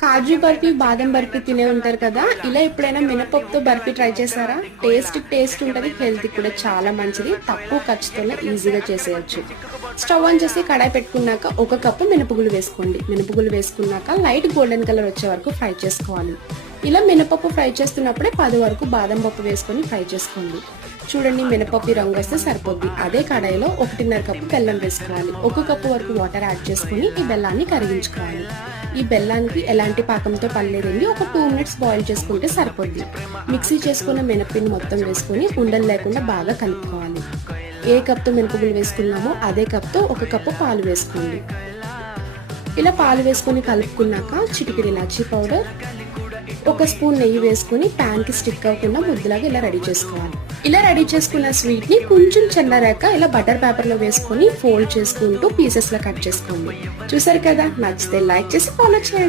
కాజు బర్ఫీ, బాదం బర్ఫీ తినే ఉంటారు కదా, ఇలా ఎప్పుడైనా మినపప్పుతో బర్ఫీ ట్రై చేశారా? టేస్ట్ ఉంటుంది, హెల్త్ కూడా చాలా మంచిది. తక్కువ ఖర్చుతోనే ఈజీగా చేసేయచ్చు. స్టవ్ ఆన్ చేసి కడాయి పెట్టుకున్నాక 1 కప్పు మినపగుళ్ళు వేసుకోండి. మినపగుళ్ళు వేసుకున్నాక లైట్ గోల్డెన్ కలర్ వచ్చే వరకు ఫ్రై చేసుకోవాలి. ఇలా మినపప్పు ఫ్రై చేస్తున్నప్పుడే 10 వరకు బాదం పప్పు వేసుకొని ఫ్రై చేసుకోండి. చూడండి, మినపప్పు రంగు వస్తే సరిపోద్ది. అదే కడాయిలో 1.5 కప్పు బెల్లం వేసుకోవాలి. 1 కప్పు వరకు వాటర్ యాడ్ చేసుకుని ఈ బెల్లాన్ని కరిగించుకోవాలి. ఈ బెల్లానికి ఎలాంటి పాకంతో పనిలేదండి. ఒక 2 మినిట్స్ బాయిల్ చేసుకుంటే సరిపోద్ది. మిక్సీ చేసుకున్న మినప్పిండి మొత్తం వేసుకొని ఉండలు లేకుండా బాగా కలుపుకోవాలి. ఏ కప్తో మినపగుళ్ళు వేసుకున్నామో అదే కప్తో 1 కప్పు పాలు వేసుకోండి. ఇలా పాలు వేసుకొని కలుపుకున్నాక చిటికెడు ఇలాచీ పౌడర్, 1 స్పూన్ నెయ్యి వేసుకుని ప్యాన్ కి స్టిక్ అవ్వకుండా ముద్దలాగా ఇలా రెడీ చేసుకోవాలి. ఇలా రెడీ చేసుకున్న స్వీట్ ని కొంచెం చల్లారాక ఇలా బటర్ పేపర్ లో వేసుకొని ఫోల్డ్ చేసుకుంటూ పీసెస్ లా కట్ చేసుకోండి. చూసారు కదా, నచ్చితే లైక్ చేసి ఫాలో చేయండి.